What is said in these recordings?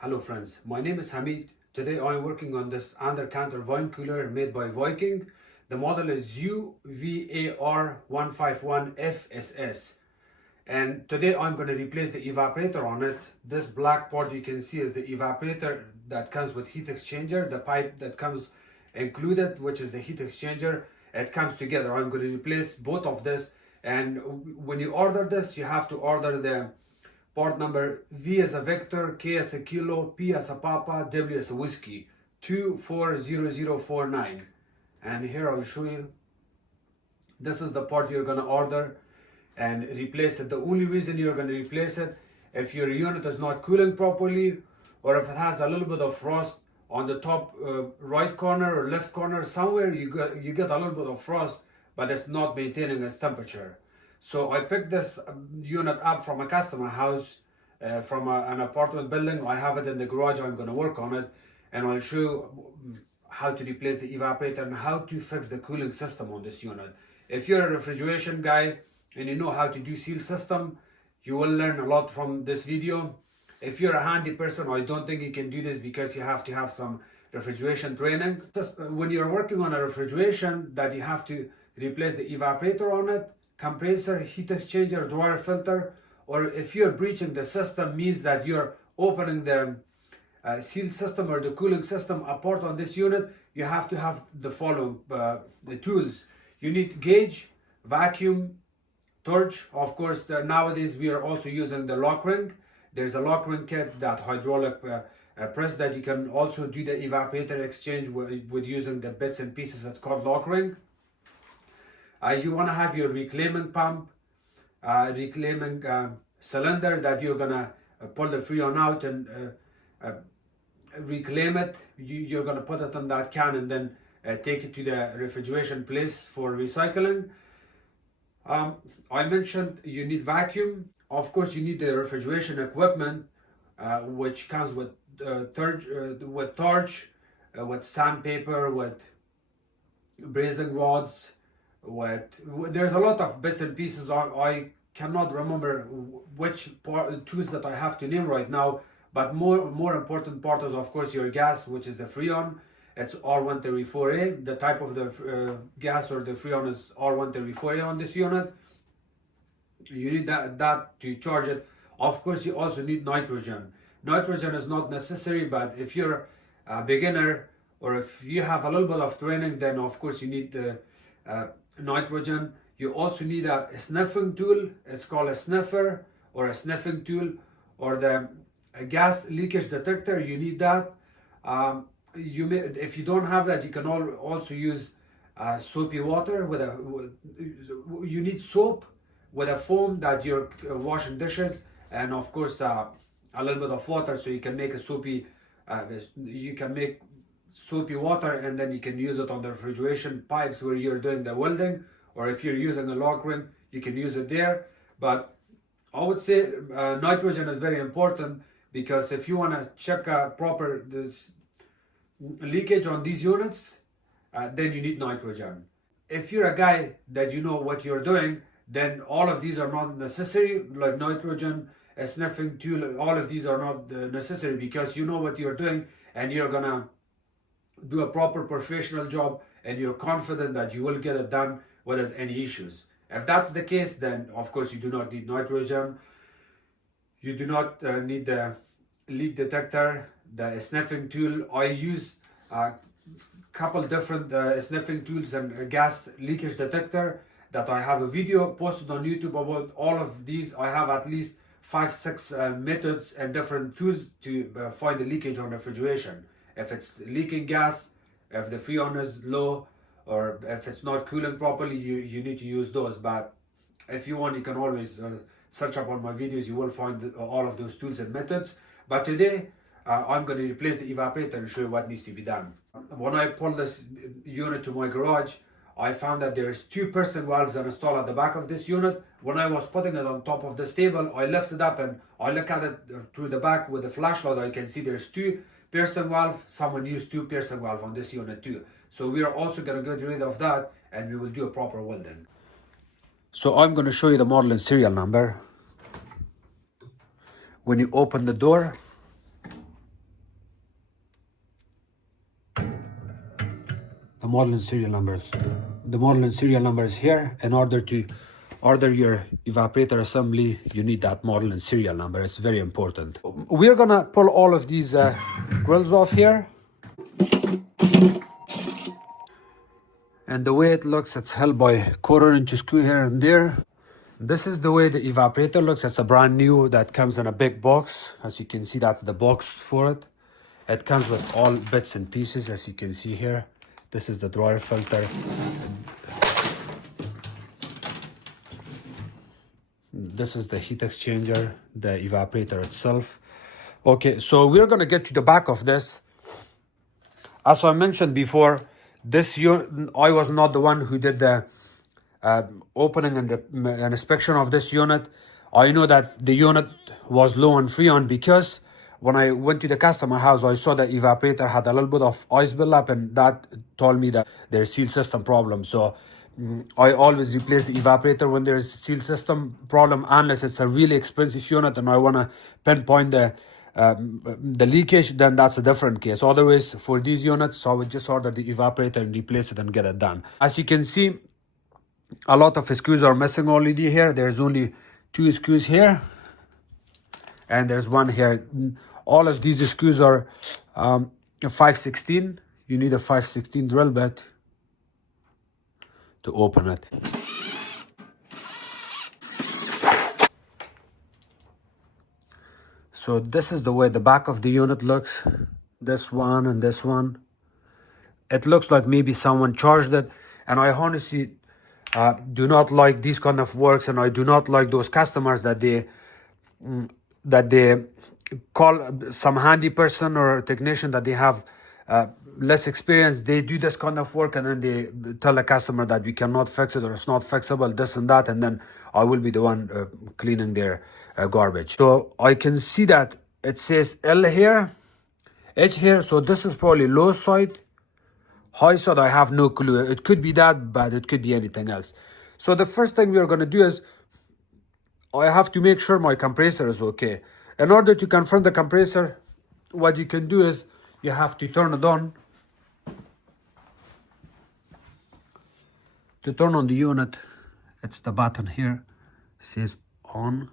Hello friends, my name is Hamid. Today I'm working on this under-counter wine cooler made by Viking. The model is VUAR151FSS. And today I'm going to replace the evaporator on it. This black part you can see is the evaporator that comes with heat exchanger. The pipe that comes included, which is the heat exchanger, it comes together. I'm going to replace both of this. And when you order this, you have to order the part number V as a Victor, K as a Kilo, P as a Papa, W as a Whiskey, 240049. And here I'll show you. This is the part you're going to order and replace it. The only reason you're going to replace it, if your unit is not cooling properly, or if it has a little bit of frost on the top right corner or left corner, somewhere you get a little bit of frost, but it's not maintaining its temperature. So I picked this unit up from a customer house, from an apartment building. I have it in the garage. I'm going to work on it, and I'll show you how to replace the evaporator and how to fix the cooling system on this unit. If you're a refrigeration guy and you know how to do seal system, you will learn a lot from this video. If you're a handy person, I don't think you can do this because you have to have some refrigeration training. Just when you're working on a refrigeration, that you have to replace the evaporator on it, compressor, heat exchanger, dryer filter, or if you're breaching the system, means that you're opening the seal system or the cooling system apart on this unit, you have to have the following the tools. You need gauge, vacuum, torch. Of course, nowadays we are also using the lock ring. There's a lock ring kit, that hydraulic press that you can also do the evaporator exchange with using the bits and pieces. That's called lock ring. You want to have your reclaiming pump, reclaiming cylinder that you're gonna pull the freon out and reclaim it. You're gonna put it on that can and then take it to the refrigeration place for recycling. I mentioned you need vacuum. Of course, you need the refrigeration equipment, which comes with torch, with sandpaper, with brazing rods. There's a lot of bits and pieces. I cannot remember which tools that I have to name right now, but more important part is of course your gas, which is the freon. It's R134A. The type of the gas or the freon is R134A on this unit. You need that to charge it. Of course, you also need nitrogen. Nitrogen is not necessary, but if you're a beginner or if you have a little bit of training, then of course you need the nitrogen. You also need a sniffing tool. It's called a sniffer or a sniffing tool, or the gas leakage detector. You need that. If you don't have that, you can also use soapy water you need soap with a foam that you're washing dishes, and of course a little bit of water, so you can make a soapy soapy water, and then you can use it on the refrigeration pipes where you're doing the welding, or if you're using a lock ring, you can use it there. But I would say nitrogen is very important, because if you want to check proper this leakage on these units, then you need nitrogen. If you're a guy that you know what you're doing, then all of these are not necessary, like nitrogen, a sniffing tool, all of these are not necessary, because you know what you're doing and you're gonna do a proper professional job, and you're confident that you will get it done without any issues. If that's the case, then of course you do not need nitrogen. You do not need the leak detector, the sniffing tool. I use a couple different sniffing tools and a gas leakage detector that I have a video posted on YouTube about all of these. I have at least 5-6 methods and different tools to find the leakage on refrigeration. If it's leaking gas, if the freon is low, or if it's not cooling properly, you need to use those. But if you want, you can always search up on my videos. You will find all of those tools and methods. But today, I'm going to replace the evaporator and show you what needs to be done. When I pulled this unit to my garage, I found that there's 2 piston valves installed at the back of this unit. When I was putting it on top of this table, I lifted up and I look at it through the back with the flashlight. I can see there's 2 piston valve. Someone used 2 piston valve on this unit too. So we are also going to get rid of that, and we will do a proper welding. So I'm going to show you the model and serial number. When you open the door, the model and serial numbers. The model and serial number is here. In order to order your evaporator assembly, you need that model and serial number. It's very important. We're gonna pull all of these grills off here. And the way it looks, it's held by 1/4 inch screw here and there. This is the way the evaporator looks. It's a brand new that comes in a big box. As you can see, that's the box for it. It comes with all bits and pieces, as you can see here. This is the dryer filter. This is the heat exchanger, the evaporator itself. Okay, so we're gonna get to the back of this. As I mentioned before, I was not the one who did the opening and inspection of this unit. I know that the unit was low on Freon because when I went to the customer house, I saw the evaporator had a little bit of ice buildup, and that told me that there's seal system problem. So I always replace the evaporator when there's seal system problem, unless it's a really expensive unit and I want to pinpoint the leakage, then that's a different case. Otherwise, for these units, I would just order the evaporator and replace it and get it done. As you can see, a lot of screws are missing already here. There's only 2 screws here, and there's 1 here. All of these screws are 5/16. You need a 5/16 drill bit to open it. So this is the way the back of the unit looks. This one and this one. It looks like maybe someone charged it, and I honestly do not like these kind of works, and I do not like those customers that they call some handy person or technician that they have less experience. They do this kind of work and then they tell the customer that we cannot fix it or it's not fixable, this and that, and then I will be the one cleaning their garbage. So I can see that it says L here, H here, so this is probably low side. High side, I have no clue. It could be that, but it could be anything else. So the first thing we are going to do is I have to make sure my compressor is okay. In order to confirm the compressor, what you can do is you have to turn it on. To turn on the unit, it's the button here. It says on.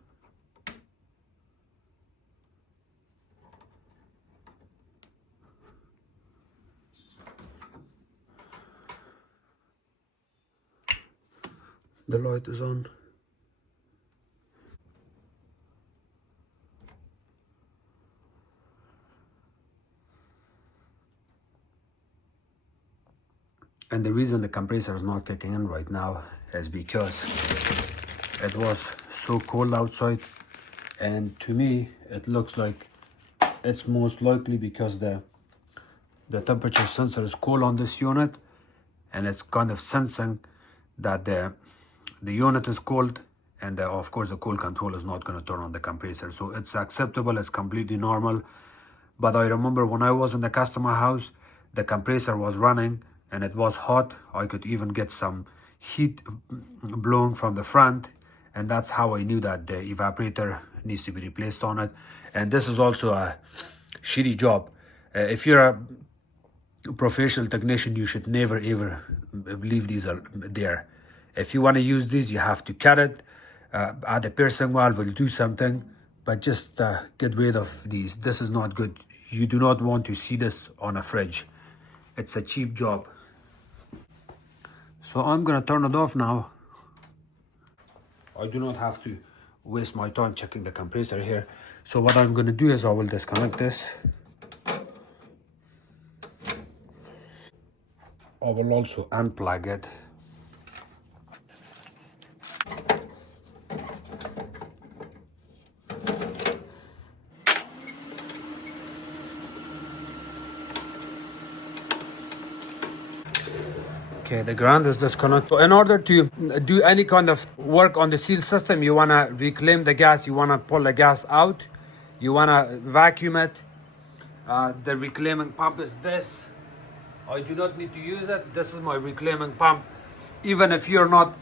The light is on. And the reason the compressor is not kicking in right now is because it was so cold outside, and to me it looks like it's most likely because the temperature sensor is cold on this unit, and it's kind of sensing that the unit is cold, and of course the cold control is not going to turn on the compressor. So it's acceptable, it's completely normal. But I remember when I was in the customer house, the compressor was running and it was hot. I could even get some heat blowing from the front, and that's how I knew that the evaporator needs to be replaced on it. And this is also a shitty job. If you're a professional technician, you should never ever leave these there. If you want to use these, you have to cut it, add a piercing valve, will do something, but just get rid of these. This is not good. You do not want to see this on a fridge. It's a cheap job. So I'm gonna turn it off now. I do not have to waste my time checking the compressor here. So what I'm gonna do is I will disconnect this. I will also unplug it. Okay, the ground is disconnected. So in order to do any kind of work on the seal system, you want to reclaim the gas, you want to pull the gas out, you want to vacuum it. The reclaiming pump is this. I do not need to use it. This is my reclaiming pump. Even if you're not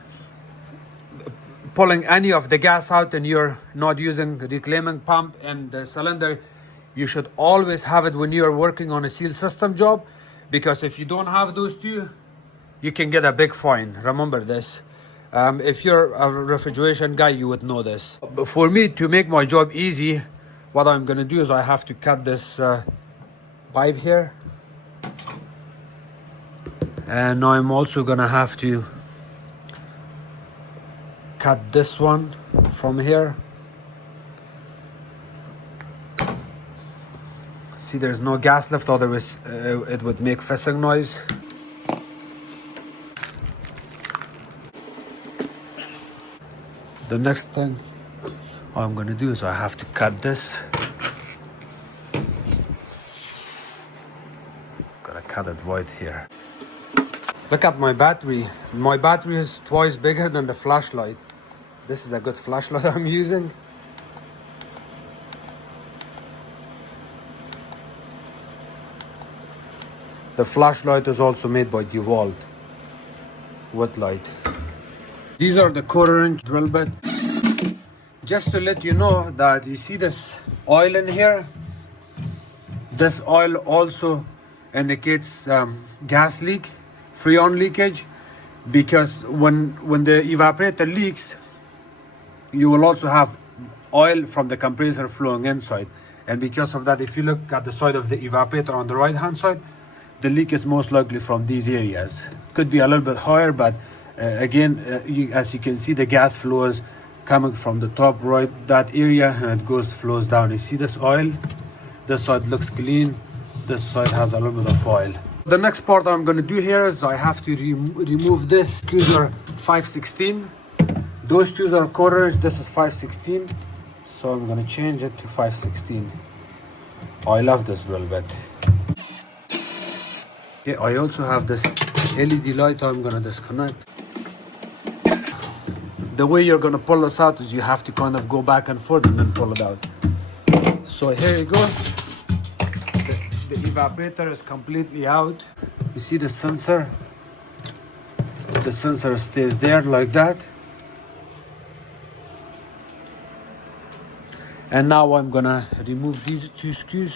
pulling any of the gas out and you're not using the reclaiming pump and the cylinder, you should always have it when you're working on a seal system job, because if you don't have those two, you can get a big fine. Remember this. If you're a refrigeration guy, you would know this. But for me, to make my job easy, what I'm gonna do is I have to cut this pipe here. And I'm also gonna have to cut this one from here. See, there's no gas left, otherwise it would make fizzing noise. The next thing I'm gonna do is I have to cut this. Gotta cut it right here. Look at my battery. My battery is twice bigger than the flashlight. This is a good flashlight I'm using. The flashlight is also made by DeWalt with light. These are the 1/4-inch drill bit. Just to let you know that you see this oil in here. This oil also indicates gas leak, freon leakage, because when the evaporator leaks, you will also have oil from the compressor flowing inside. And because of that, if you look at the side of the evaporator on the right hand side, the leak is most likely from these areas. Could be a little bit higher, but as you can see, the gas flows coming from the top right, that area, and it flows down. You see this oil? This side looks clean. This side has a little bit of oil. The next part I'm going to do here is I have to remove this. Screws are 5/16. Those two are 1/4. This is 5/16. So I'm going to change it to 5/16. I love this drill bit. Okay, I also have this LED light I'm going to disconnect. The way you're going to pull this out is you have to kind of go back and forth and then pull it out. So here you go. The evaporator is completely out. You see the sensor? The sensor stays there like that. And now I'm gonna remove these two screws.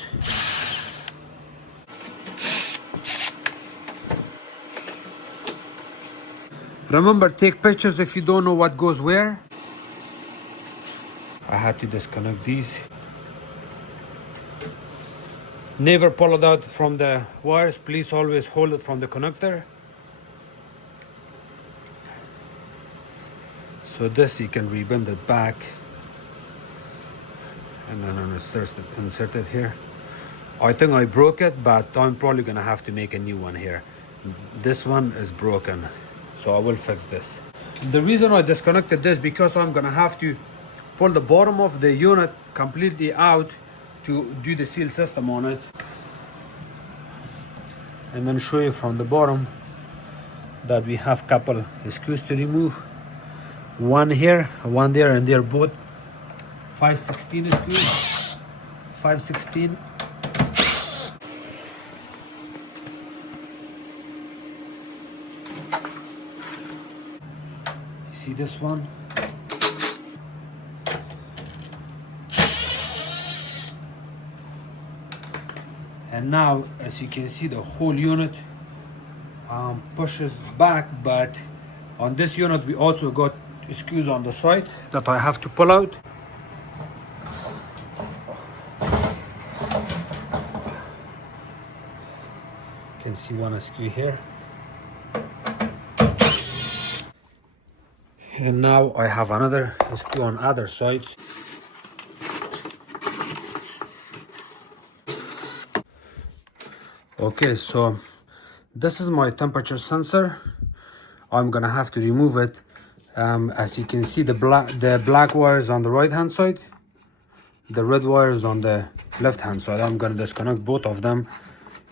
Remember, take pictures if you don't know what goes where. I had to disconnect these. Never pull it out from the wires. Please always hold it from the connector. So this you can rebend it back. And then insert it here. I think I broke it, but I'm probably gonna have to make a new one here. This one is broken, so I will fix this. The reason I disconnected this because I'm gonna have to pull the bottom of the unit completely out to do the seal system on it, and then show you from the bottom that we have couple screws to remove. One here, one there, and they're both 5/16 screws. 5/16. You see this one? And now, as you can see, the whole unit pushes back, but on this unit we also got screws on the side that I have to pull out. You can see one screw here. And now I have another screw on other side. Okay, so this is my temperature sensor. I'm gonna have to remove it. As you can see, the black wire is on the right hand side, the red wire is on the left hand side. I'm gonna disconnect both of them.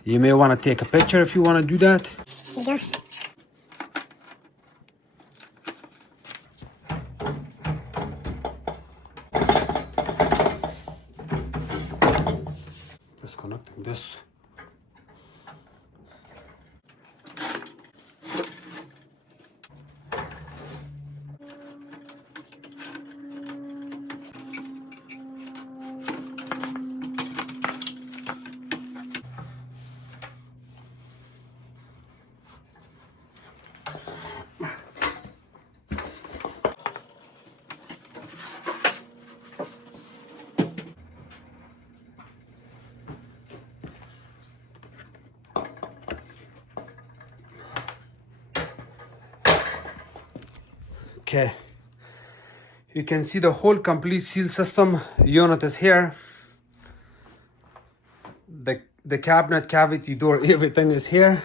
You may want to take a picture if you want to do that. Yeah. Disconnecting this. Okay, you can see the whole complete seal system unit is here. The cabinet, cavity door, everything is here.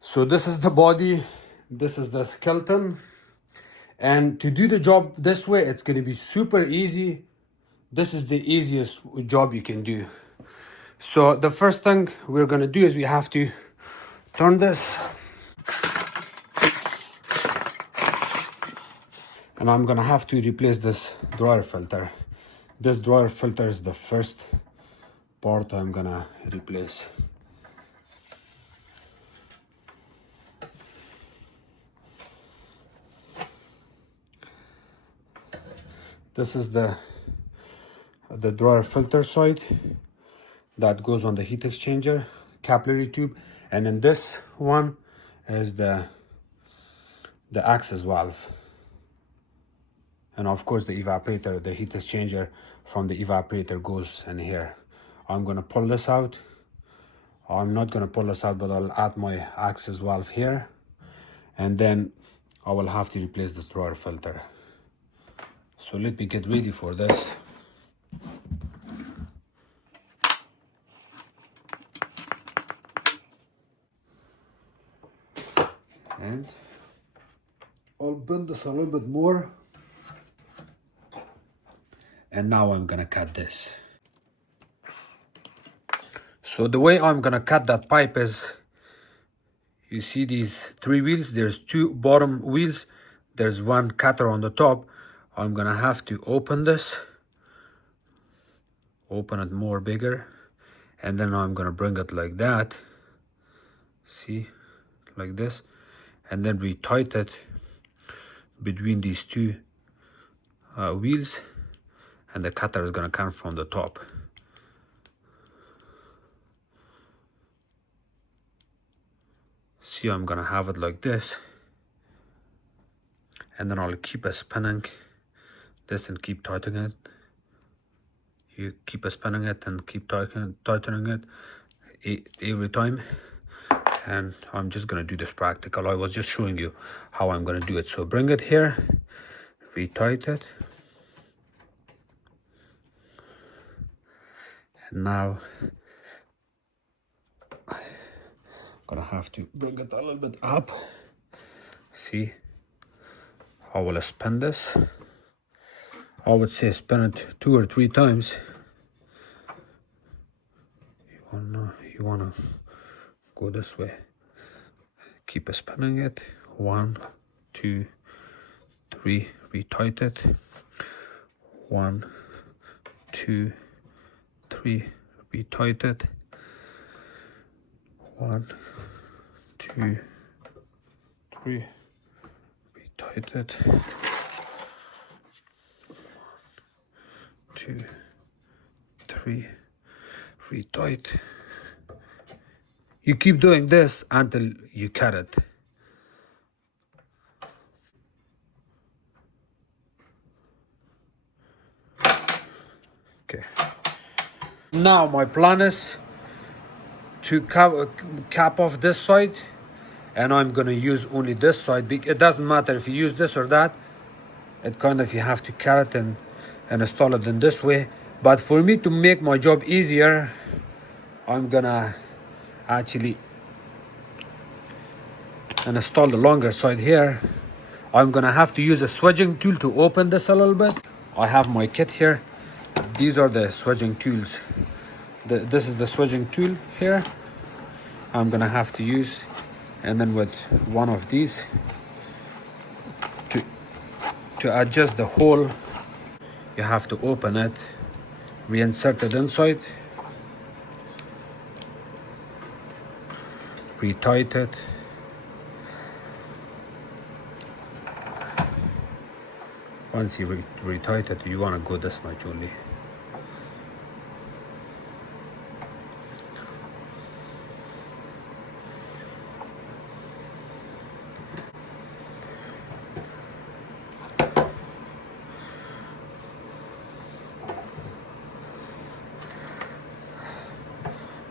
So this is the body, this is the skeleton. And to do the job this way, it's going to be super easy. This is the easiest job you can do. So the first thing we're going to do is we have to turn this. And I'm going to have to replace this dryer filter. This dryer filter is the first part I'm going to replace. This is the dryer filter side that goes on the heat exchanger capillary tube, and then this one is the access valve, and of course the evaporator, the heat exchanger from the evaporator goes in here. I'm gonna pull this out. I'm not gonna pull this out, but I'll add my access valve here, and then I will have to replace this dryer filter. So let me get ready for this. And I'll bend this a little bit more. And now I'm gonna cut this. So the way I'm gonna cut that pipe is, you see these 3 wheels, there's 2 bottom wheels, there's 1 cutter on the top. I'm gonna have to open this, open it more bigger, and then I'm gonna bring it like that, see, like this, and then we tighten it between these 2 wheels, and the cutter is gonna come from the top. See, I'm gonna have it like this, and then I'll keep spinning this and keep tightening it. You keep spinning it and keep tightening it every time. And I'm just gonna do this practical. I was just showing you how I'm gonna do it. So bring it here, retighten it, and now I'm gonna have to bring it a little bit up. See, I will spin this. I would say spin it 2 or 3 times. You wanna go this way. Keep spinning it. 1, 2, 3. Retighten it. 1, 2, 3. Retighten it. 1, 2, 3. Retighten it. 2, 3. Retighten. You keep doing this until you cut it. Okay. Now my plan is to cap off this side, and I'm gonna use only this side. It doesn't matter if you use this or that. It kind of, you have to cut it and install it in this way. But for me to make my job easier, I'm gonna actually install the longer side here. I'm gonna have to use a swedging tool to open this a little bit. I have my kit here. These are the swedging tools. This is the swedging tool here. I'm gonna have to use, and then with one of these to adjust the hole, you have to open it, reinsert it inside, retighten it, once you retighten it, you want to go this much only.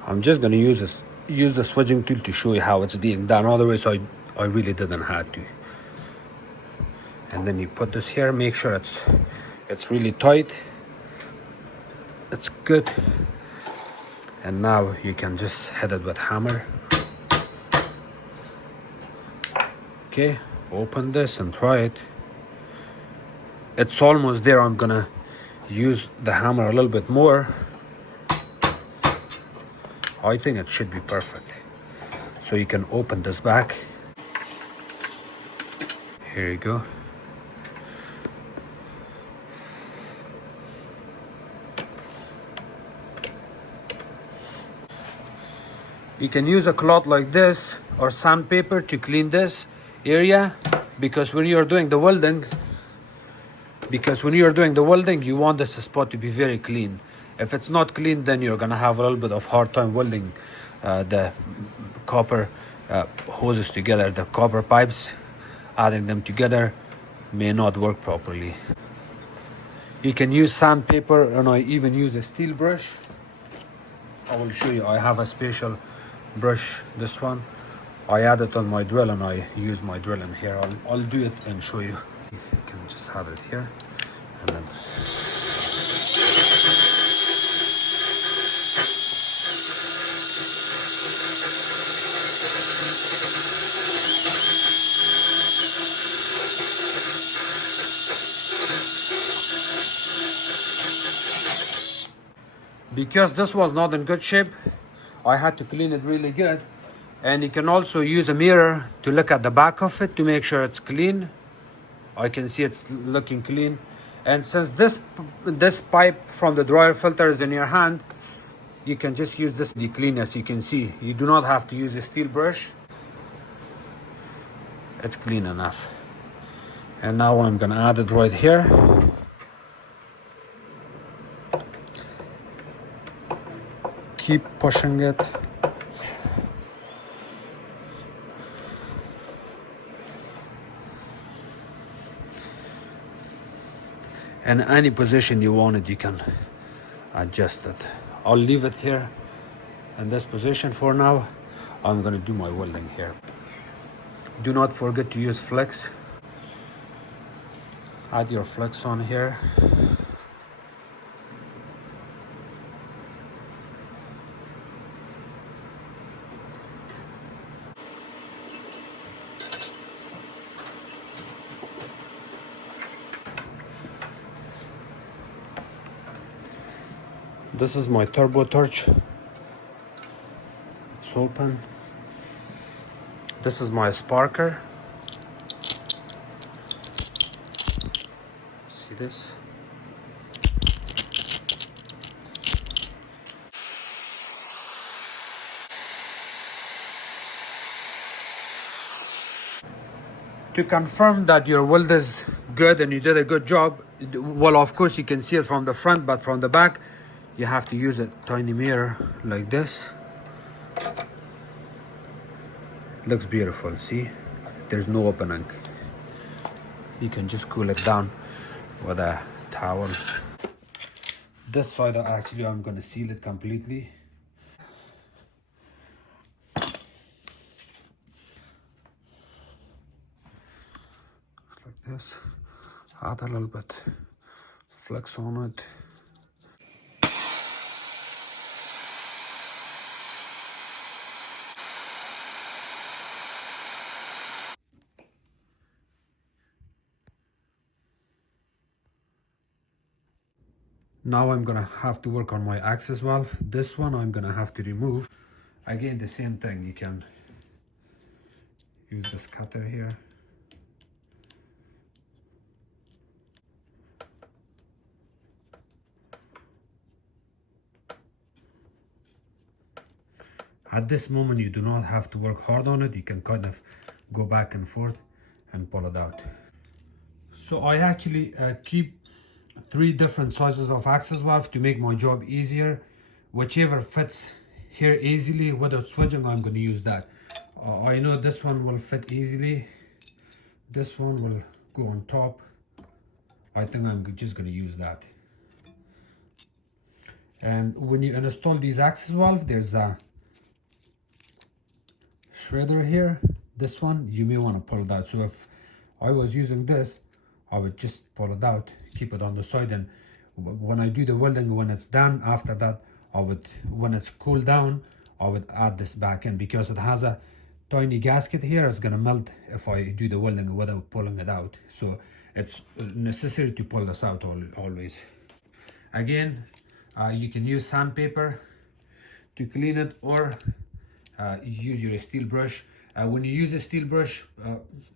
I'm just going to use the swedging tool to show you how it's being done. Otherwise, I really didn't have to. And then you put this here, make sure it's really tight. It's good. And now you can just hit it with hammer. Okay, open this and try it. It's almost there. I'm gonna use the hammer a little bit more. I think it should be perfect. So you can open this back. Here you go. You can use a cloth like this or sandpaper to clean this area, because when you're doing the welding, you want this spot to be very clean. If it's not clean, then you're gonna have a little bit of hard time welding the copper hoses together. The copper pipes, adding them together may not work properly. You can use sandpaper, and I even use a steel brush. I will show you. I have a special brush, this one. I add it on my drill and I use my drill in here. I'll do it and show you. You can just have it here and then because this was not in good shape, I had to clean it really good. And you can also use a mirror to look at the back of it to make sure it's clean. I can see it's looking clean. And since this pipe from the dryer filter is in your hand, you can just use this to clean. As you can see, you do not have to use a steel brush. It's clean enough. And now I'm gonna add it right here. Keep pushing it. And any position you want it, you can adjust it. I'll leave it here in this position for now. I'm gonna do my welding here. Do not forget to use flex. Add your flex on here. This is my turbo torch. It's open. This is my sparker. See this? To confirm that your weld is good and you did a good job, well, of course you can see it from the front, but from the back you have to use a tiny mirror like this. Looks beautiful. See, there's no opening. You can just cool it down with a towel. This side actually I'm gonna seal it completely. Just like this. Add a little bit flex on it. Now I'm gonna have to work on my access valve. This one I'm gonna have to remove. Again, the same thing. You can use this cutter here. At this moment, you do not have to work hard on it. You can kind of go back and forth and pull it out. So I actually keep 3 different sizes of access valve to make my job easier. Whichever fits here easily without switching, I'm going to use that. I know this one will fit easily. This one will go on top. I think I'm just going to use that. And when you install these access valve, there's a shredder here. this one, you may want to pull it out. So if I was using this, I would just pull it out, keep it on the side, and when I do the welding, when it's done, after that, I would, when it's cooled down, I would add this back in, because it has a tiny gasket here. It's gonna melt if I do the welding without pulling it out. So it's necessary to pull this out always. Again, you can use sandpaper to clean it, or use your steel brush. When you use a steel brush,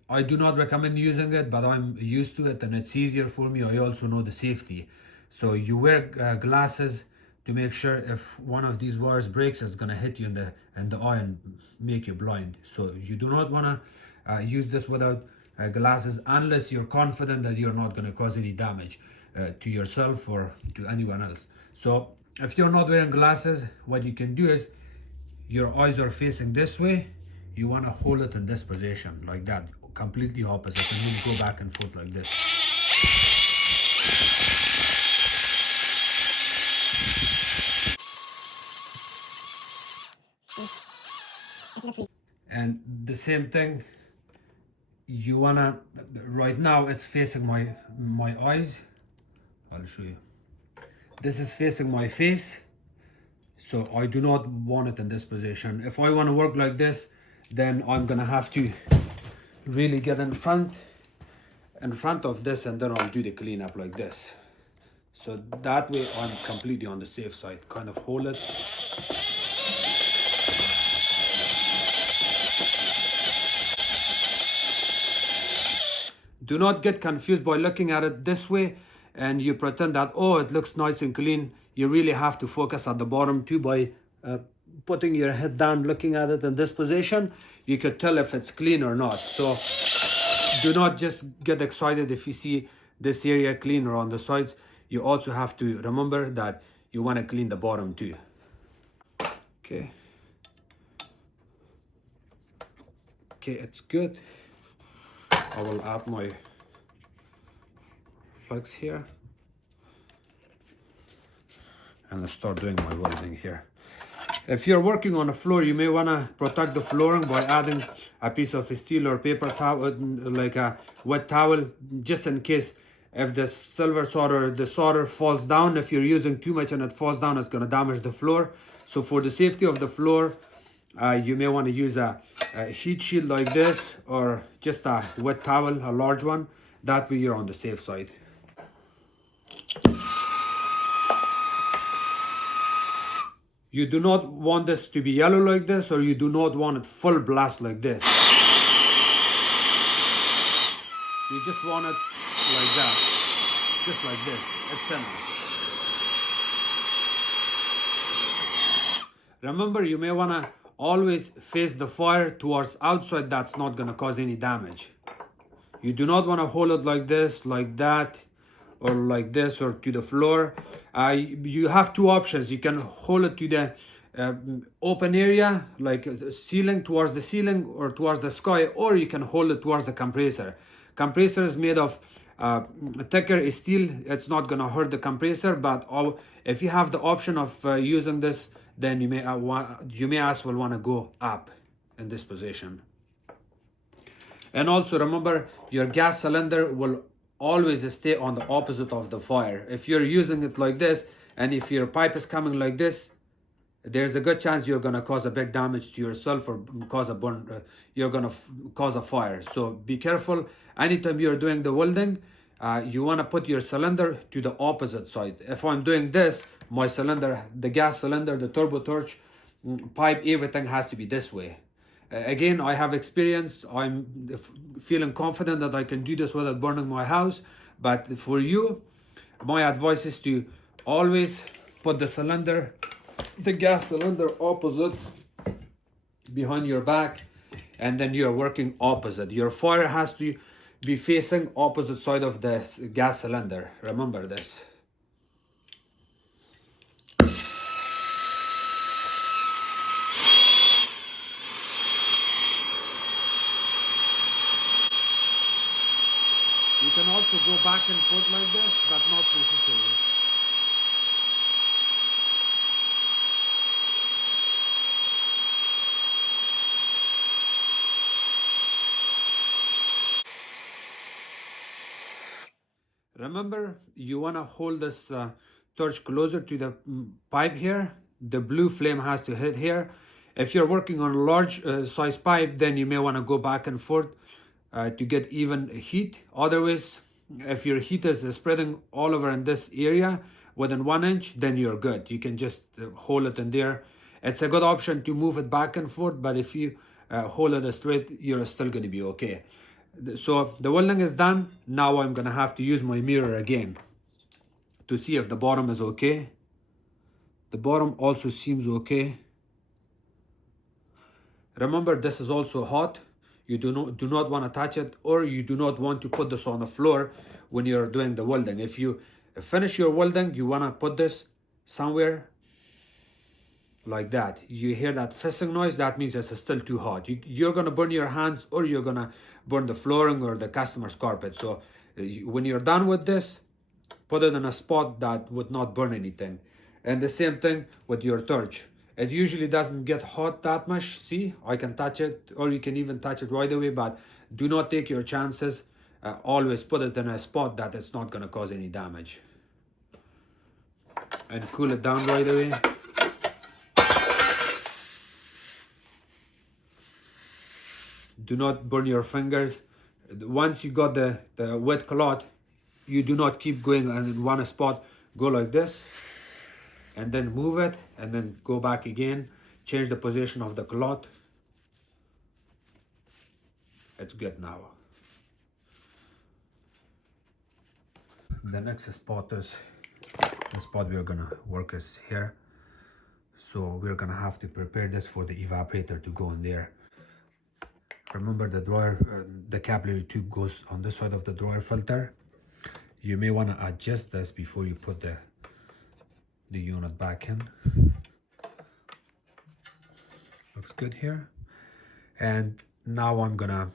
I do not recommend using it, but I'm used to it and it's easier for me. I also know the safety. So you wear glasses to make sure if one of these wires breaks, it's gonna hit you in the eye and make you blind. So you do not wanna use this without glasses, unless you're confident that you're not gonna cause any damage to yourself or to anyone else. So if you're not wearing glasses, what you can do is, your eyes are facing this way, you want to hold it in this position like that, completely opposite, and then go back and forth like this. And the same thing, you wanna, right now it's facing my eyes. I'll show you. This is facing my face, so I do not want it in this position. If I want to work like this, then I'm gonna have to really get in front of this, and then I'll do the cleanup like this. So that way I'm completely on the safe side. Kind of hold it. Do not get confused by looking at it this way and you pretend that, oh, it looks nice and clean. You really have to focus at the bottom too. By putting your head down, looking at it in this position, you could tell if it's clean or not. So do not just get excited if you see this area clean or on the sides. You also have to remember that you want to clean the bottom too. Okay, it's good. I will add my flux here and start doing my welding here. If you're working on a floor, you may want to protect the flooring by adding a piece of steel or paper towel, like a wet towel, just in case if the silver solder, the solder falls down. If you're using too much and it falls down, it's going to damage the floor. So for the safety of the floor, you may want to use a heat shield like this, or just a wet towel, a large one. That way you're on the safe side. You do not want this to be yellow like this, or you do not want it full blast like this. You just want it like that, just like this. It's simple. Remember, you may want to always face the fire towards outside. That's not going to cause any damage. You do not want to hold it like this, like that, or like this, or to the floor. You have two options. You can hold it to the open area, like ceiling, towards the ceiling or towards the sky, or you can hold it towards the compressor. Compressor is made of thicker steel. It's not going to hurt the compressor, but if you have the option of using this, then you may as well want to go up in this position. And also remember, your gas cylinder will always stay on the opposite of the fire. If you're using it like this, and if your pipe is coming like this, there's a good chance you're going to cause a big damage to yourself, or cause a burn. You're going to cause a fire. So be careful. Anytime you're doing the welding, you want to put your cylinder to the opposite side. If I'm doing this, my cylinder, the gas cylinder, the turbo torch, pipe, everything has to be this way. Again, I have experience. I'm feeling confident that I can do this without burning my house. But for you, my advice is to always put the gas cylinder opposite behind your back, and then you're working opposite. Your fire has to be facing opposite side of the gas cylinder. Remember this. You can also go back and forth like this, but not necessarily. Remember, you want to hold this torch closer to the pipe here. The blue flame has to hit here. If you're working on a large size pipe, then you may want to go back and forth to get even heat. Otherwise, if your heat is spreading all over in this area within 1 inch, then you're good. You can just hold it in there. It's a good option to move it back and forth, but if you hold it straight, you're still going to be okay. So the welding is done. Now I'm going to have to use my mirror again to see if the bottom is okay. The bottom also seems okay. Remember, this is also hot. You do not want to touch it, or you do not want to put this on the floor when you're doing the welding. If you finish your welding, you want to put this somewhere like that. You hear that fizzing noise, that means it's still too hot. You're going to burn your hands, or you're going to burn the flooring or the customer's carpet. So when you're done with this, put it in a spot that would not burn anything. And the same thing with your torch. It usually doesn't get hot that much. See, I can touch it, or you can even touch it right away, but do not take your chances. Always put it in a spot that it's not going to cause any damage. And cool it down right away. Do not burn your fingers. Once you got the wet cloth, you do not keep going in one spot. Go like this, and then move it, and then go back again. Change the position of the cloth. It's good now. The next spot is the spot we're gonna work is here. So we're gonna have to prepare this for the evaporator to go in there. Remember, the drawer, the capillary tube goes on this side of the drawer filter. You may want to adjust this before you put the unit back in. Looks good here. And now I'm gonna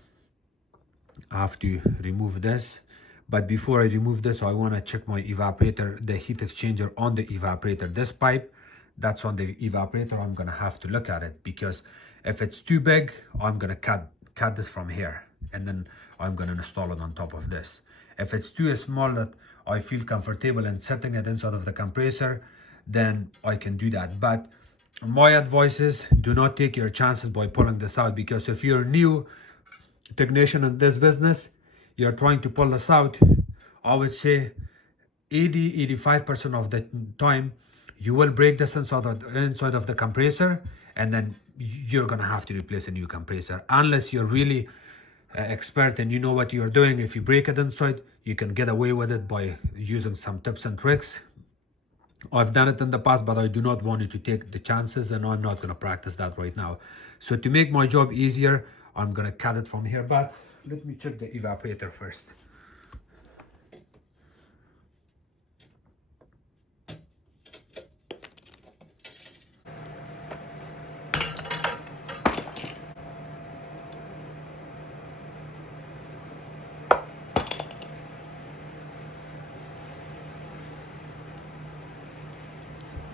have to remove this. But before I remove this, I want to check my evaporator, the heat exchanger on the evaporator. This pipe that's on the evaporator, I'm gonna have to look at it, because if it's too big, I'm gonna cut this from here, and then I'm gonna install it on top of this. If it's too small that I feel comfortable in setting it inside of the compressor, then I can do that. But my advice is, do not take your chances by pulling this out, because if you're new technician in this business, you're trying to pull this out, I would say 80-85% of the time you will break this inside of the compressor, and then you're gonna have to replace a new compressor. Unless you're really expert and you know what you're doing, if you break it inside, you can get away with it by using some tips and tricks. I've done it in the past, but I do not want you to take the chances, and I'm not gonna practice that right now. So to make my job easier, I'm gonna cut it from here, but let me check the evaporator first.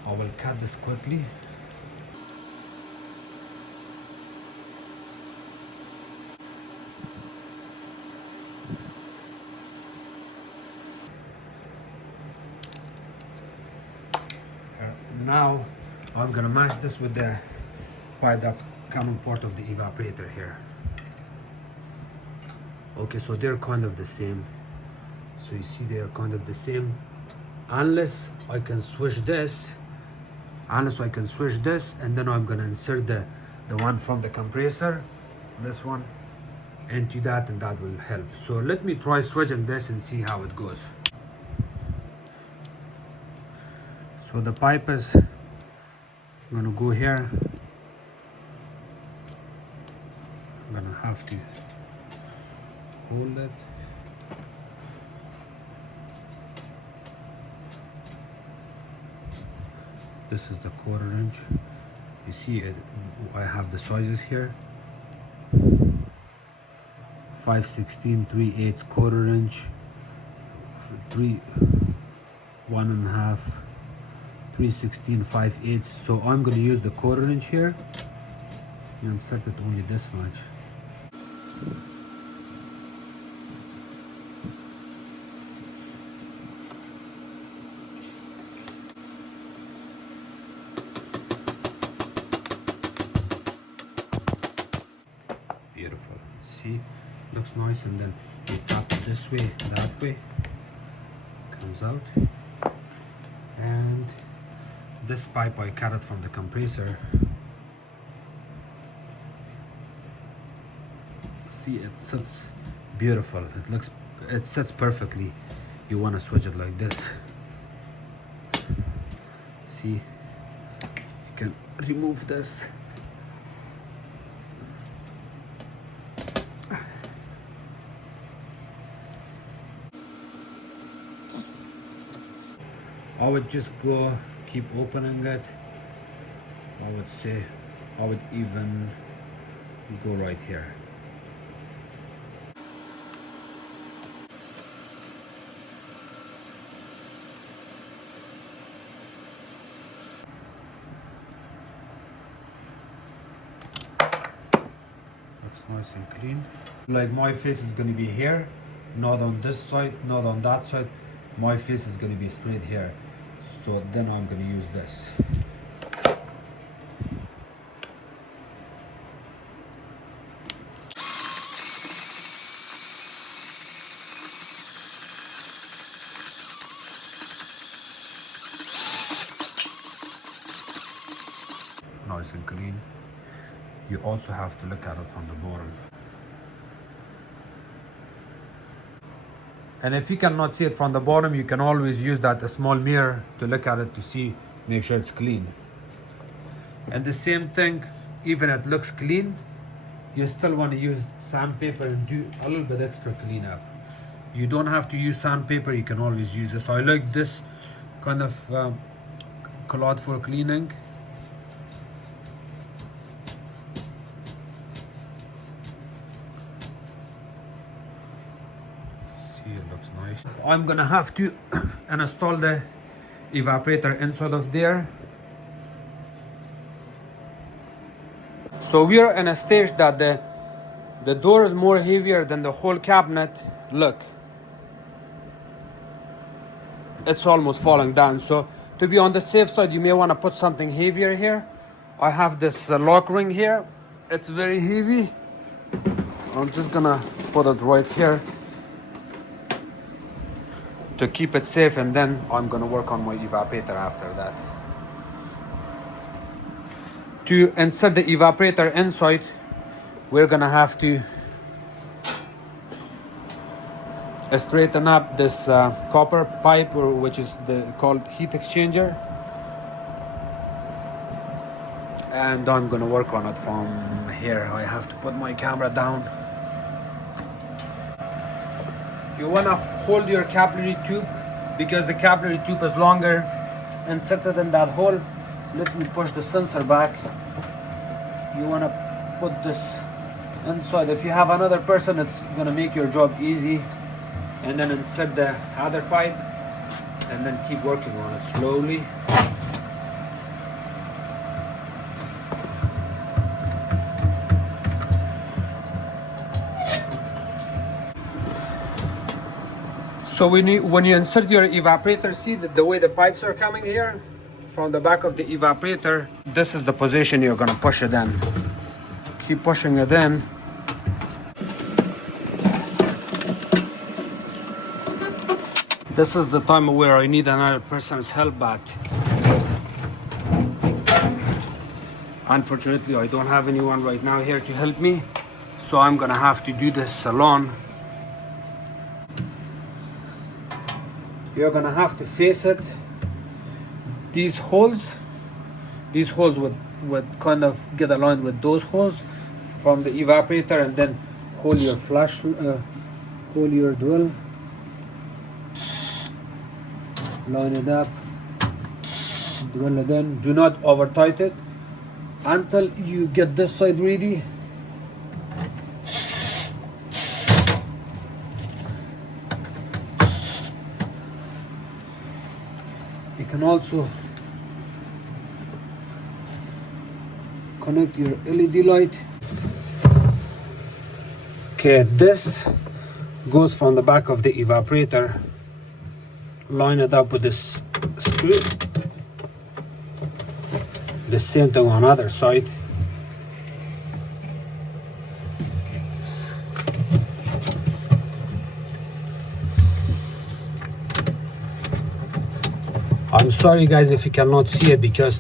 I will cut this quickly. Now I'm gonna match this with the pipe that's coming part of the evaporator here. Okay, so they're kind of the same. So you see they're kind of the same. Unless I can switch this, and then I'm gonna insert the one from the compressor, this one, into that, and that will help. So let me try switching this and see how it goes. So the pipe is gonna go here. I'm gonna have to hold it. This is the 1/4 inch. You see it, I have the sizes here. 5/16, 3/8, 1/4 inch, 1.5, 3/16, 5/8. So I'm going to use the 1/4 inch here and set it only this much. beautiful. See, looks nice, and then you tap it this way, that way, comes out. And this pipe I cut it from the compressor. See, it sits beautiful. It sits perfectly. You want to switch it like this. See, you can remove this. I would just keep opening it. I would say I would even go right here. Looks nice and clean. Like my face is gonna be here, not on this side, not on that side. My face is gonna be straight here. So then I'm gonna use this. Nice and clean. You also have to look at it from the bottom. And if you cannot see it from the bottom, you can always use that small mirror to look at it to see, make sure it's clean. And the same thing, even it looks clean, you still want to use sandpaper and do a little bit extra cleanup. You don't have to use sandpaper, you can always use this. I like this kind of cloth for cleaning. It looks nice. I'm gonna have to install the evaporator inside of there. So we are in a stage that the door is more heavier than the whole cabinet. Look, it's almost falling down. So to be on the safe side, you may want to put something heavier here. I have this lock ring here. It's very heavy. I'm just gonna put it right here to keep it safe, and then I'm gonna work on my evaporator after that. To insert the evaporator inside, we're gonna have to straighten up this copper pipe, which is called heat exchanger, and I'm gonna work on it from here. I have to put my camera down. You want to hold your capillary tube, because the capillary tube is longer, insert it in that hole. Let me push the sensor back. You want to put this inside. If you have another person, it's going to make your job easy. And then insert the other pipe, and then keep working on it slowly. So when you insert your evaporator, see the way the pipes are coming here from the back of the evaporator. This is the position you're gonna push it in. Keep pushing it in. This is the time where I need another person's help, but unfortunately I don't have anyone right now here to help me. So I'm gonna have to do this alone. You're gonna have to face it. These holes would kind of get aligned with those holes from the evaporator, and then hold your hold your drill, line it up, drill it in. Do not over tight it until you get this side ready. You can also connect your LED light. Okay, this goes from the back of the evaporator. Line it up with this screw. The same thing on the other side. I'm sorry guys if you cannot see it, because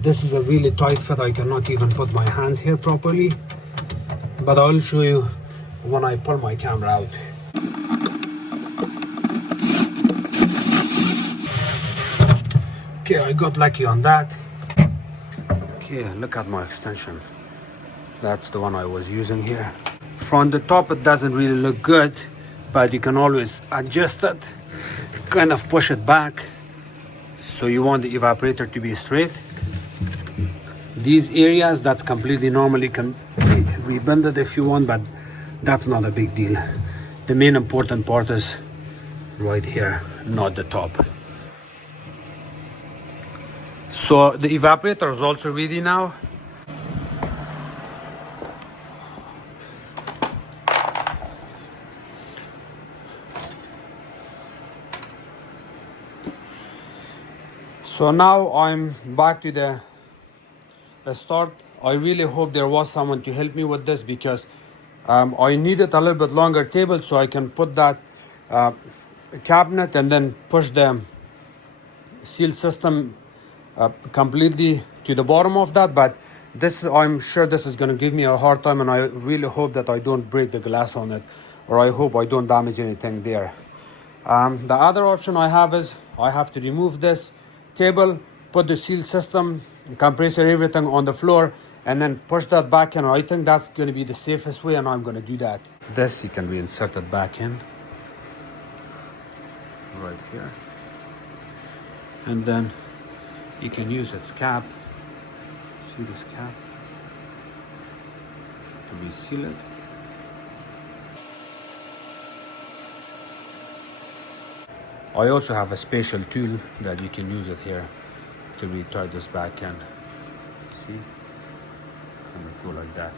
this is a really tight fit. I cannot even put my hands here properly, but I'll show you when I pull my camera out. Okay, I got lucky on that. Okay, look at my extension. That's the one I was using here. From the top it doesn't really look good, but you can always adjust it, kind of push it back. So you want the evaporator to be straight. These areas, that's completely normally can be rebended if you want, but that's not a big deal. The main important part is right here, not the top. So the evaporator is also ready now. So now I'm back to the start. I really hope there was someone to help me with this, because I needed a little bit longer table so I can put that cabinet and then push the seal system completely to the bottom of that. But this, I'm sure this is going to give me a hard time, and I really hope that I don't break the glass on it, or I hope I don't damage anything there. The other option I have is I have to remove this table, put the seal system, compressor, everything on the floor, and then push that back in. I think that's going to be the safest way, and I'm going to do that. This you can reinsert it back in right here, and then you can use its cap. See this cap to reseal it. I also have a special tool that you can use it here to retie this back in. See? Kind of go like that.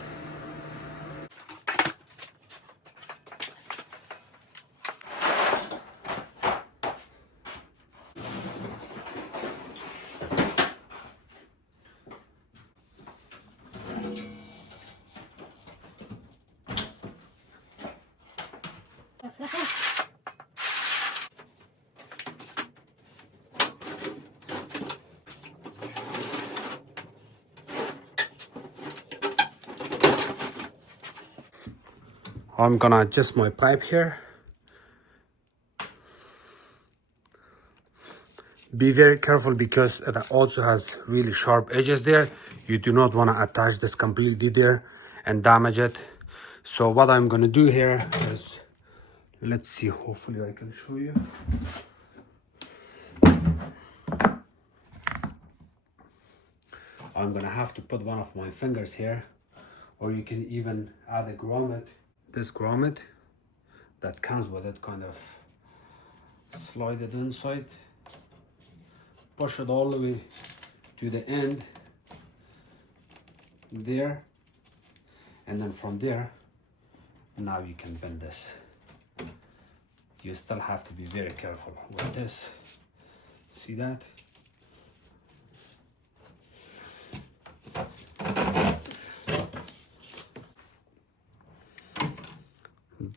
I'm gonna adjust my pipe here. Be very careful, because it also has really sharp edges there. You do not want to attach this completely there and damage it. So what I'm gonna do here is, let's see, hopefully I can show you. I'm gonna have to put one of my fingers here, or you can even add a grommet. This grommet that comes with it, kind of slide it inside, push it all the way to the end there, and then from there, now you can bend this. You still have to be very careful with this. See that?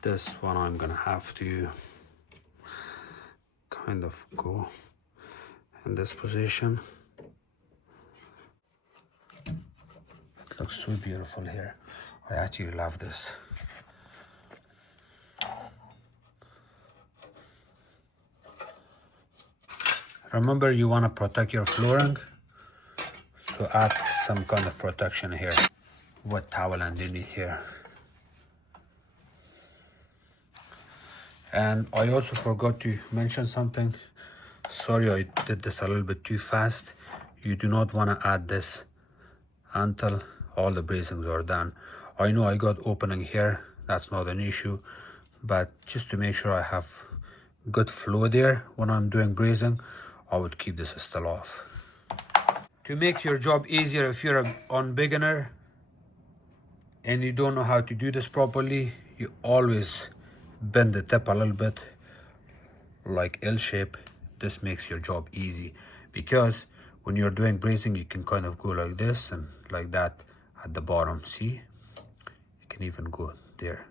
This one I'm gonna have to kind of go in this position. It looks so beautiful here. I actually love this. Remember, you want to protect your flooring, so add some kind of protection here. Wet towel underneath here. And I also forgot to mention something. Sorry, I did this a little bit too fast. You do not want to add this until all the bracings are done. I know I got opening here, that's not an issue, but just to make sure I have good flow there when I'm doing bracing, I would keep this still off. To make your job easier, if you're a beginner and you don't know how to do this properly, you always bend the tip a little bit like L shape. This makes your job easy, because when you're doing bracing, you can kind of go like this and like that at the bottom. See, you can even go there.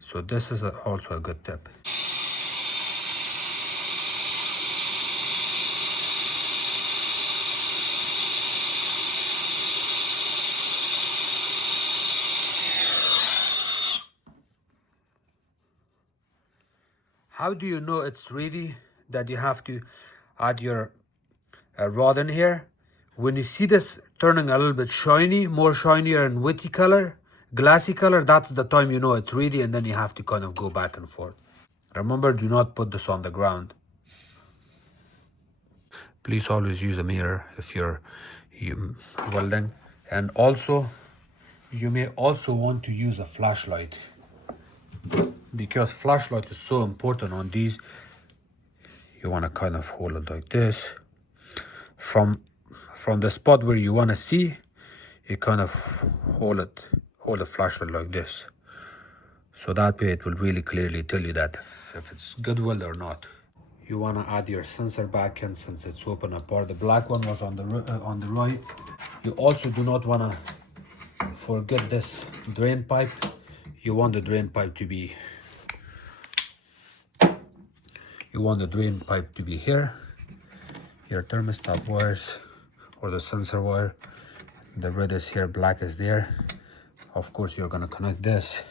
So this is also a good tip. How do you know it's ready that you have to add your rod in here? When you see this turning a little bit shiny, more shinier and wetty color, glassy color, that's the time you know it's ready, and then you have to kind of go back and forth. Remember, do not put this on the ground. Please always use a mirror if you're welding. And also, you may also want to use a flashlight, because flashlight is so important on these. You want to kind of hold it like this. From the spot where you want to see, you kind of hold the flashlight like this. So that way it will really clearly tell you that if it's good weld or not. You want to add your sensor back in since it's open apart. The black one was on the right. You also do not want to forget this drain pipe. You want the drain pipe to be here. Your thermostat wires or the sensor wire. The red is here, black is there. Of course, you're gonna connect this.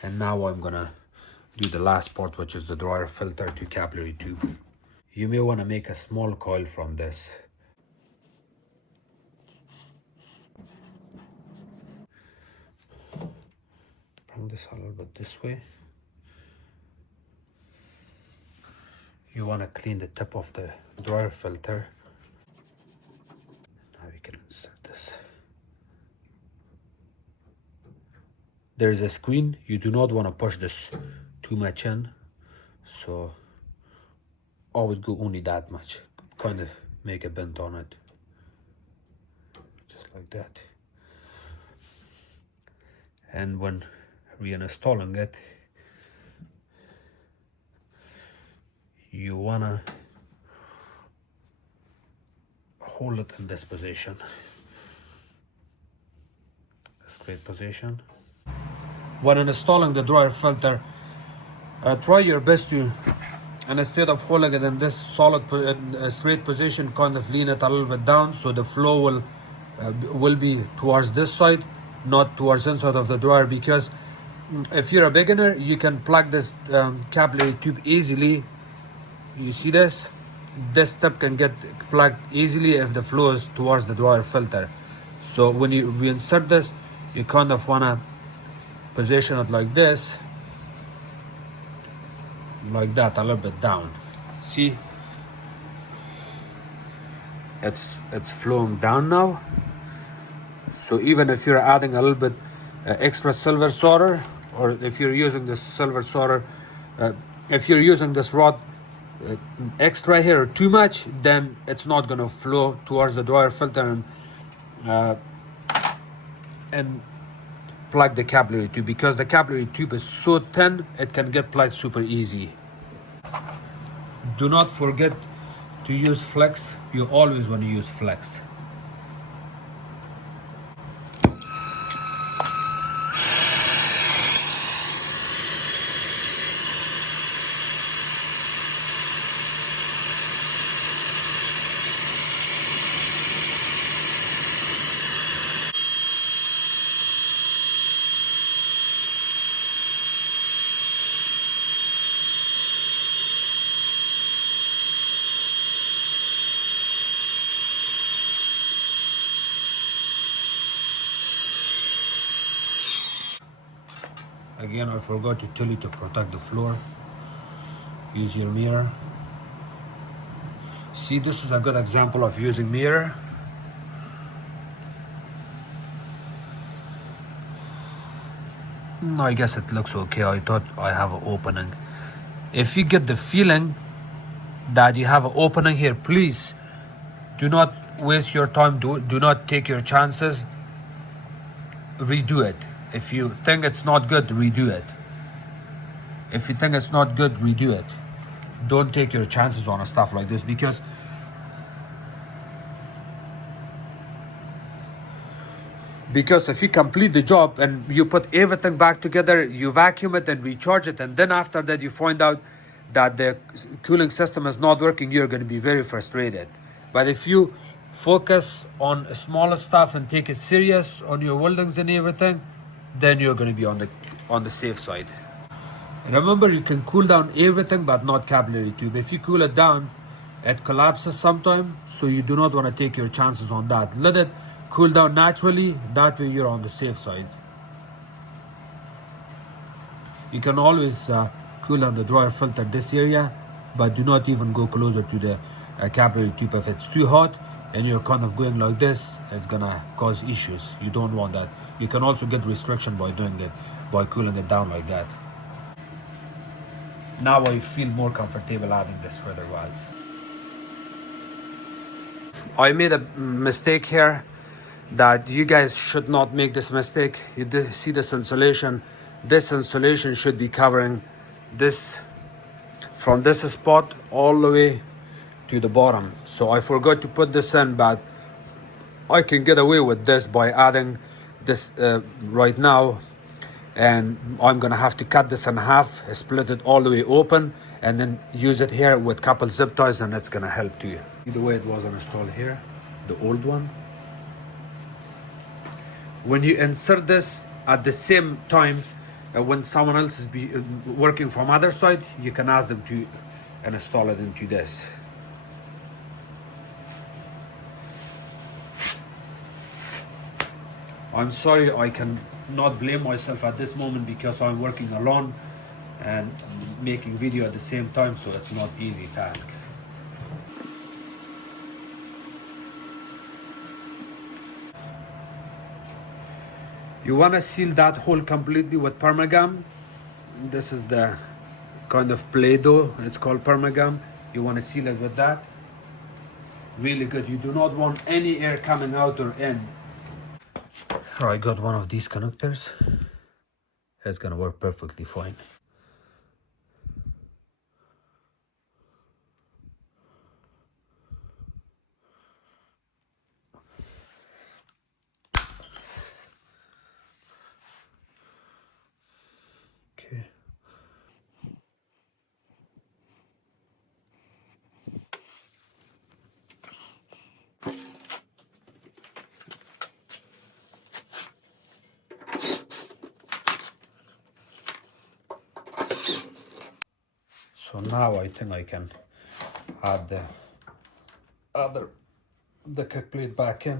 And now I'm gonna do the last part, which is the dryer filter to capillary tube. You may want to make a small coil from this. Bring this a little bit this way. You want to clean the tip of the dryer filter. Now we can insert this. There's a screen. You do not want to push this too much in, so I would go only that much. Kind of make a bend on it, just like that. And when reinstalling it, you wanna hold it in this position, a straight position. When installing the dryer filter, try your best to, and instead of holding it in this solid straight position, kind of lean it a little bit down so the flow will be towards this side, not towards inside of the dryer. Because if you're a beginner, you can plug this capillary tube easily. You see this? This tip can get plugged easily if the flow is towards the dryer filter. So when you reinsert this, you kind of wanna position it like this, like that, a little bit down. See, it's flowing down now. So even if you're adding a little bit extra silver solder, or if you're using this silver solder, if you're using this rod extra here too much, then it's not going to flow towards the dryer filter and plug the capillary tube, because the capillary tube is so thin it can get plugged super easy. Do not forget to use flex. You always want to use flex. Again, I forgot to tell you to protect the floor. Use your mirror. See, this is a good example of using mirror. I guess it looks okay. I thought I have an opening. If you get the feeling that you have an opening here, please do not waste your time. Do not take your chances. Redo it. If you think it's not good, redo it. If you think it's not good, redo it. Don't take your chances on stuff like this, because if you complete the job and you put everything back together, you vacuum it and recharge it, and then after that you find out that the cooling system is not working, you're going to be very frustrated. But if you focus on smaller stuff and take it serious on your weldings and everything, then you're going to be on the safe side. Remember, you can cool down everything but not capillary tube. If you cool it down, it collapses sometime, so you do not want to take your chances on that. Let it cool down naturally, that way you're on the safe side. You can always cool down the dryer filter this area, but do not even go closer to the capillary tube. If it's too hot and you're kind of going like this, it's gonna cause issues. You don't want that. You can also get restriction by doing it, by cooling it down like that. Now I feel more comfortable adding this further valve. I made a mistake here that you guys should not make this mistake. You see this insulation. This insulation should be covering this from this spot all the way to the bottom. So I forgot to put this in, but I can get away with this by adding this right now. And I'm gonna have to cut this in half, split it all the way open, and then use it here with couple zip ties, and it's gonna help too. See the way it was installed here, the old one. When you insert this at the same time, when someone else is working from other side, you can ask them to install it into this. I'm sorry, I can not blame myself at this moment because I'm working alone and making video at the same time, so it's not easy task. You want to seal that hole completely with permagum. This is the kind of Play-Doh, it's called permagum. You want to seal it with that. Really good. You do not want any air coming out or in. I got one of these connectors. It's gonna work perfectly fine. Okay. So now I think I can add the kick plate back in.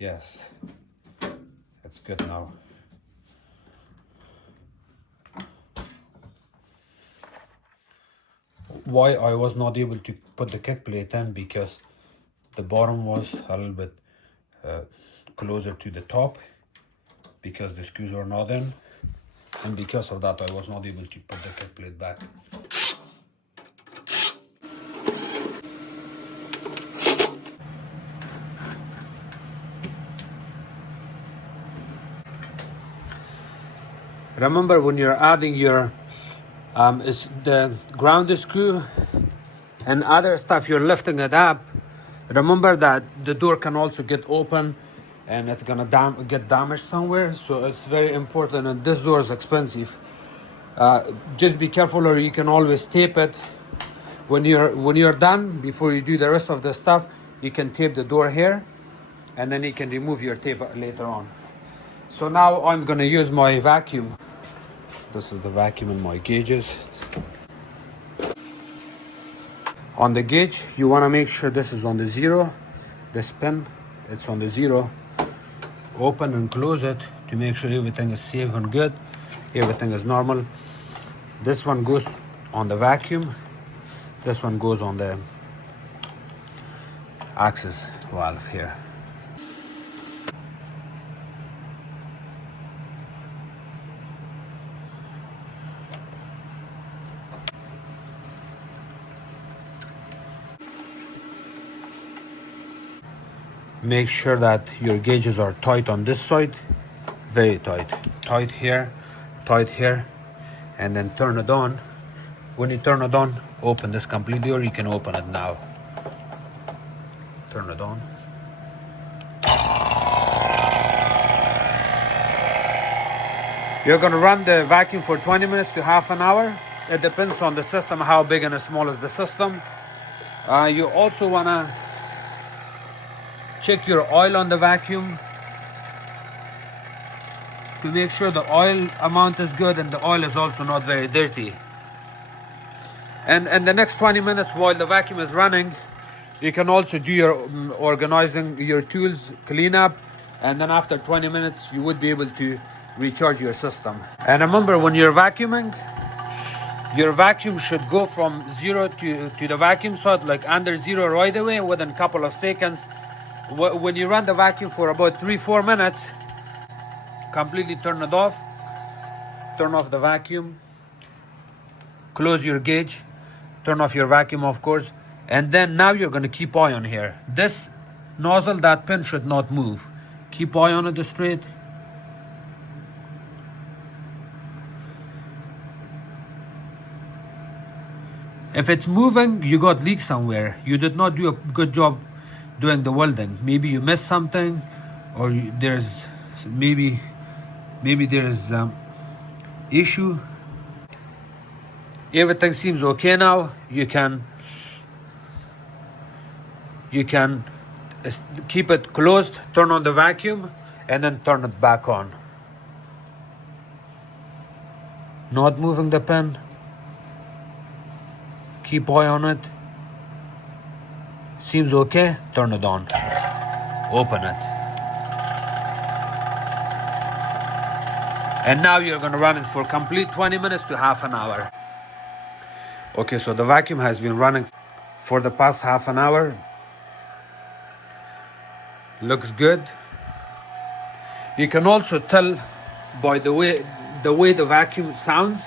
Yes, it's good now. Why I was not able to put the kick plate in, because the bottom was a little bit closer to the top, because the screws were not in, and because of that I was not able to put the kick plate back. Remember, when you're adding your is the ground screw and other stuff, you're lifting it up, remember that the door can also get open and it's gonna get damaged somewhere. So it's very important, and this door is expensive. Just be careful, or you can always tape it. When you're done, before you do the rest of the stuff, you can tape the door here, and then you can remove your tape later on. So now I'm gonna use my vacuum. This is the vacuum and my gauges. On the gauge, you want to make sure this is on the 0. This pin, it's on the 0. Open and close it to make sure everything is safe and good. Everything is normal. This one goes on the vacuum. This one goes on the access valve here. Make sure that your gauges are tight on this side, very tight. Tight here, and then turn it on. When you turn it on, open this completely, or you can open it now. Turn it on. You're gonna run the vacuum for 20 minutes to half an hour. It depends on the system, how big and small is the system. You also wanna check your oil on the vacuum. to make sure the oil amount is good and the oil is also not very dirty. And the next 20 minutes while the vacuum is running, you can also do your organizing your tools, clean up, and then after 20 minutes you would be able to recharge your system. And remember, when you're vacuuming, your vacuum should go from zero to the vacuum side, like under zero right away within a couple of seconds. When you run the vacuum for about 3-4 minutes, completely turn it off, turn off the vacuum, close your gauge, turn off your vacuum of course, and then now you're going to keep eye on here. This nozzle, that pin should not move. Keep eye on it straight. If it's moving, you got leak somewhere. You did not do a good job doing the welding. Maybe you missed something, or there's maybe there's issue. Everything seems okay now. You can keep it closed, turn on the vacuum, and then turn it back on. Not moving the pin. Keep eye on it. Seems okay, turn it on. Open it. And now you're gonna run it for complete 20 minutes to half an hour. Okay, so the vacuum has been running for the past half an hour. Looks good. You can also tell by the way the vacuum sounds.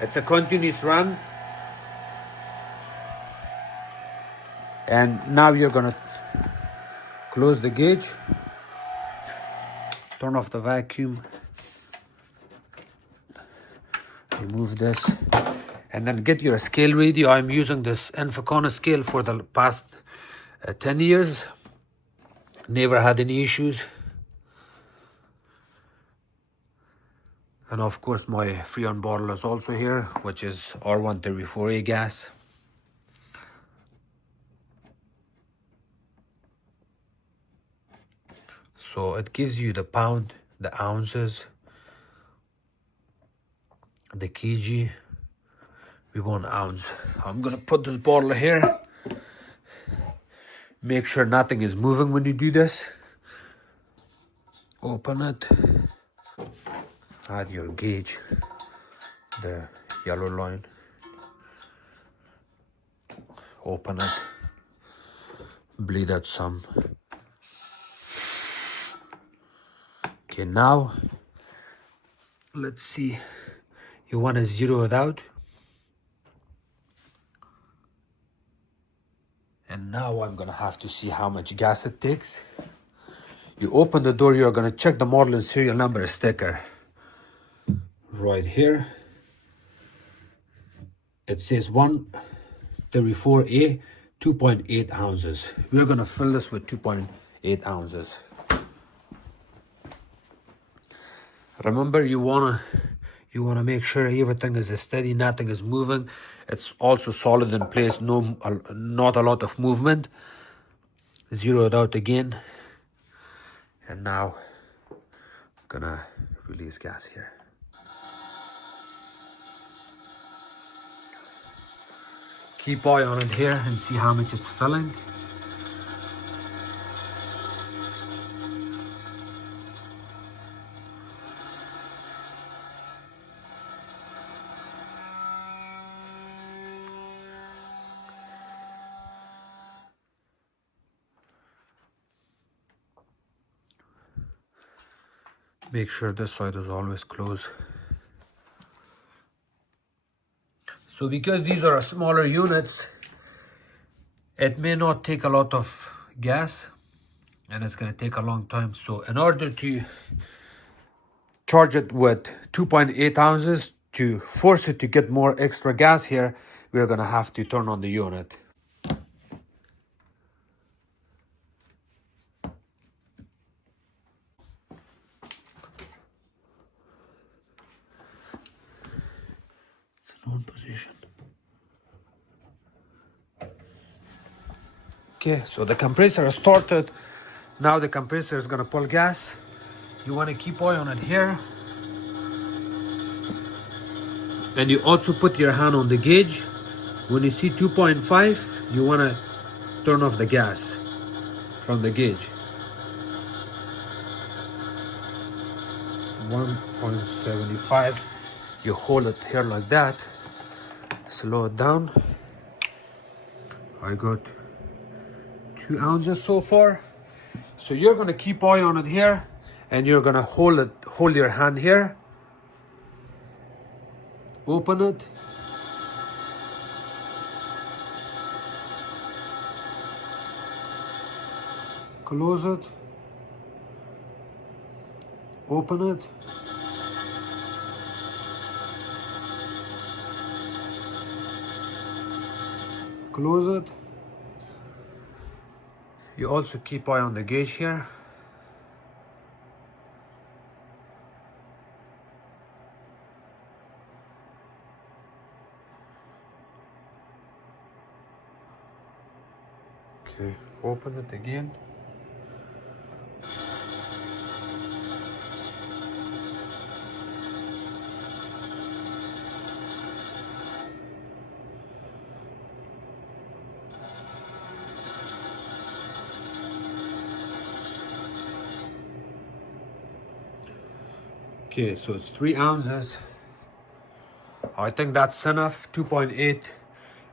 It's a continuous run. And now you're gonna close the gauge, turn off the vacuum, remove this, and then get your scale ready. I'm using this Infocona scale for the past 10 years. Never had any issues. And of course my Freon bottle is also here, which is R134A gas. So it gives you the pound, the ounces, the kg. We want ounce. I'm gonna put this bottle here. Make sure nothing is moving when you do this. Open it. Add your gauge, the yellow line. Open it. Bleed out some. Okay, now let's see. You want to zero it out. And now I'm gonna have to see how much gas it takes. You open the door, you're gonna check the model and serial number sticker. Right here. It says 134A, 2.8 ounces. We're gonna fill this with 2.8 ounces. Remember, you wanna make sure everything is steady, nothing is moving. It's also solid in place, not a lot of movement. Zero it out again. And now I'm gonna release gas here. Keep eye on it here and see how much it's filling. Make sure this side is always closed. So because these are smaller units, it may not take a lot of gas and it's going to take a long time. So in order to charge it with 2.8 ounces, to force it to get more extra gas here, we're going to have to turn on the unit. On position. Okay, so the compressor is started. Now the compressor is gonna pull gas. You want to keep eye on it here. And you also put your hand on the gauge. When you see 2.5, you want to turn off the gas from the gauge. 1.75. You hold it here like that. Slow it down. I got 2 ounces so far. So you're gonna keep eye on it here, and you're gonna hold your hand here. Open it. Close it. Open it. Close it. You also keep eye on the gauge here. Okay, open it again. Okay, so it's 3 ounces. I think that's enough. 2.8.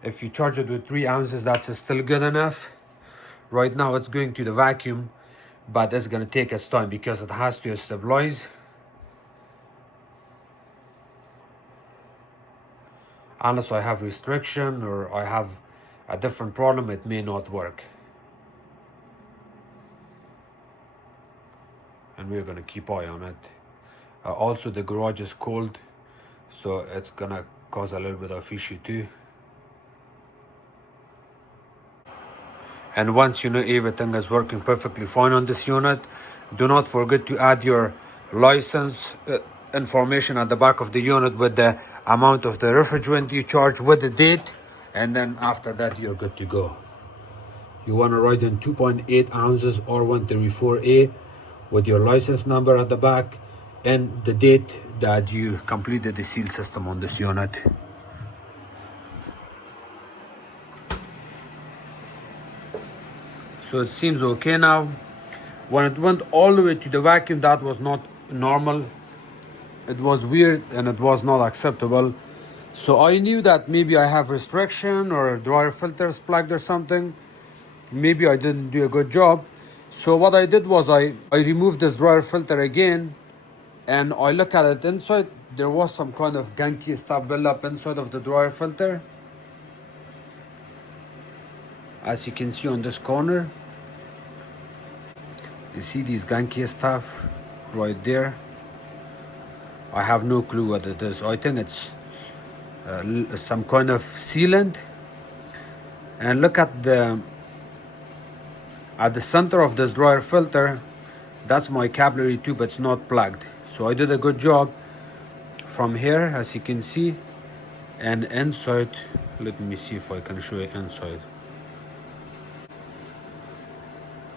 If you charge it with 3 ounces, that's still good enough. Right now it's going to the vacuum, but it's gonna take its time because it has to stabilize. Unless I have restriction or I have a different problem, it may not work. And we're gonna keep eye on it. Also, the garage is cold, so it's gonna cause a little bit of issue too. And once you know everything is working perfectly fine on this unit, do not forget to add your license information at the back of the unit with the amount of the refrigerant you charge with the date, and then after that you're good to go. You want to write in 2.8 ounces or 134A with your license number at the back and the date that you completed the seal system on this unit. So it seems okay now. When it went all the way to the vacuum, that was not normal. It was weird and it was not acceptable. So I knew that maybe I have restriction or dryer filters plugged or something. Maybe I didn't do a good job. So what I did was I removed this dryer filter again, and I look at it inside. There was some kind of gunky stuff built up inside of the dryer filter, as you can see on this corner. You see these gunky stuff right there. I have no clue what it is. I think it's some kind of sealant. And look at the center of this dryer filter. That's my capillary tube. It's not plugged. So I did a good job from here, as you can see. And inside, let me see if I can show you inside.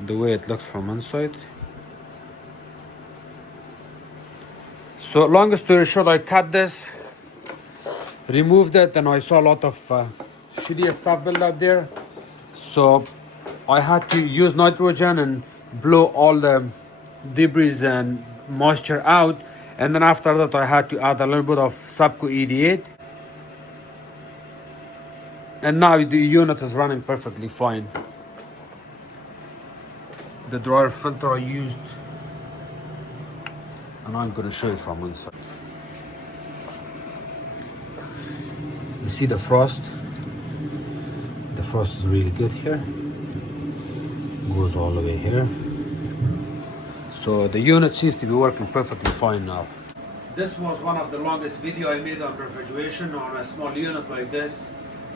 The way it looks from inside. So long story short, I cut this, removed it, and I saw a lot of shitty stuff built up there. So I had to use nitrogen and blow all the debris and moisture out. And then after that, I had to add a little bit of Subco 88. And now the unit is running perfectly fine. The dryer filter I used, and I'm going to show you from inside. You see the frost? The frost is really good here. Goes all the way here. So the unit seems to be working perfectly fine now. This was one of the longest video I made on refrigeration on a small unit like this.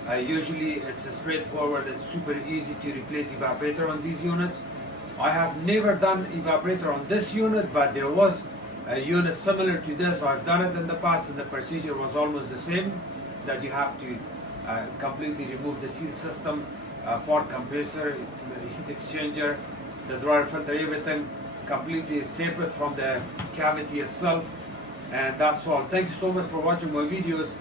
Usually it's straightforward, it's super easy to replace evaporator on these units. I have never done evaporator on this unit, but there was a unit similar to this. I've done it in the past and the procedure was almost the same, that you have to completely remove the seal system, part compressor, heat exchanger, the dryer filter, everything. completely separate from the cavity itself. And that's all. Thank you so much for watching my videos.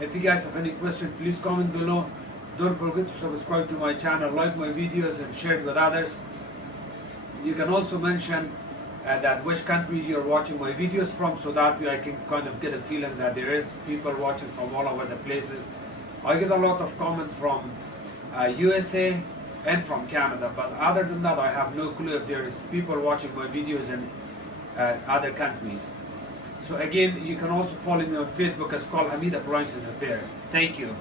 If you guys have any questions, please comment below. Don't forget to subscribe to my channel, like my videos, and share it with others. You can also mention that which country you're watching my videos from, so that way I can kind of get a feeling that there is people watching from all over the places. I get a lot of comments from USA and from Canada, but other than that I have no clue if there is people watching my videos in other countries. So again, you can also follow me on Facebook as called Hamid Appliances Repair. Thank you.